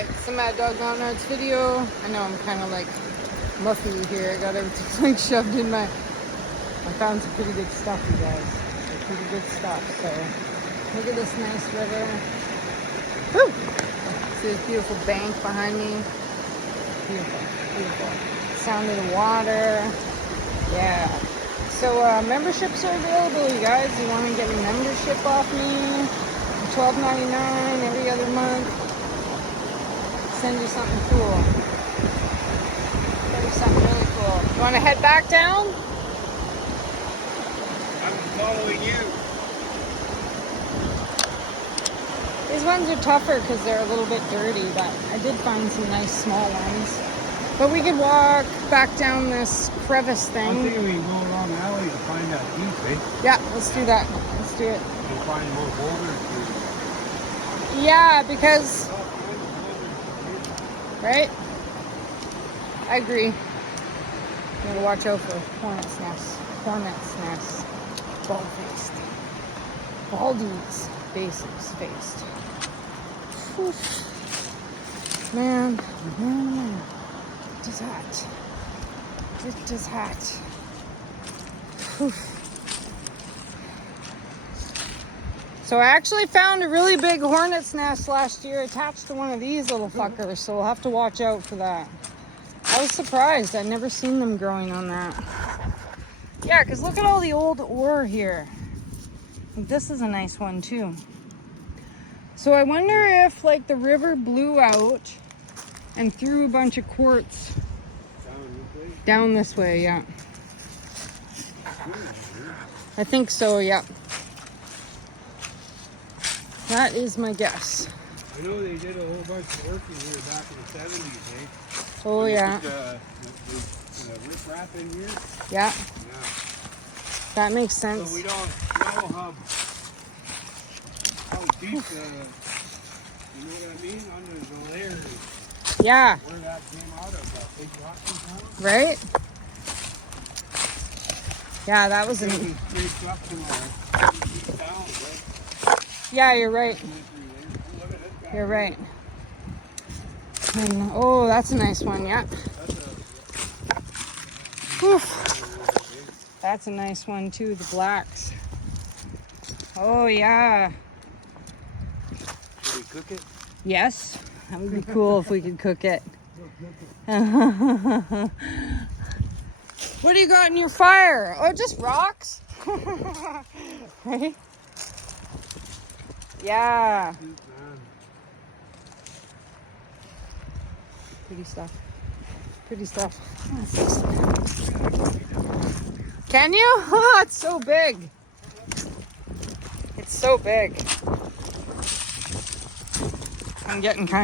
Alright, it's the Maddogmountainarts video. I know I'm kind of like muffy here. I got everything like shoved in my... I found some pretty good stuff, you guys. Like, pretty good stuff. So, look at this nice river. Woo! See this beautiful bank behind me? Beautiful, beautiful. Sound of the water. Yeah. So, memberships are available, you guys. You want to get a membership off me? $12.99 every other month. Send you something cool. Send you something really cool. You want to head back down? I'm following you. These ones are tougher because they're a little bit dirty, but I did find some nice small ones. But we could walk back down this crevice thing. I'm thinking we can go along the alley to find that deep, eh? Yeah, let's do that. Let's do it. We'll find more boulders. Yeah, because... Right? I agree. You gotta watch out for hornet's nests. Hornet's nests. Bald-faced. Baldies. Bases faced. Whew. Man. What is that? What is that? Whew. So I actually found a really big hornet's nest last year attached to one of these little fuckers, so we'll have to watch out for that. I was surprised. I'd never seen them growing on that. Yeah, because look at all the old ore here. This is a nice one too. So I wonder if like the river blew out and threw a bunch of quartz down this way, yeah. I think so, yeah. That is my guess. I know they did a whole bunch of work in here back in the 70s, eh? Oh, yeah. The rip-rap in here. Yeah. Yeah. That makes sense. So we don't know how deep, you know what I mean? Under the layers. Yeah. Where that came out of, that big rock compound. Right? Yeah, that was an... Yeah, you're right. You're right. And, oh, that's a nice one, yeah. Whew. That's a nice one too, the blacks. Oh, yeah. Should we cook it? Yes, that would be cool if we could cook it. What do you got in your fire? Oh, just rocks? Right? Yeah. Pretty stuff. Pretty stuff. Can you? Oh, it's so big. It's so big. I'm getting kind of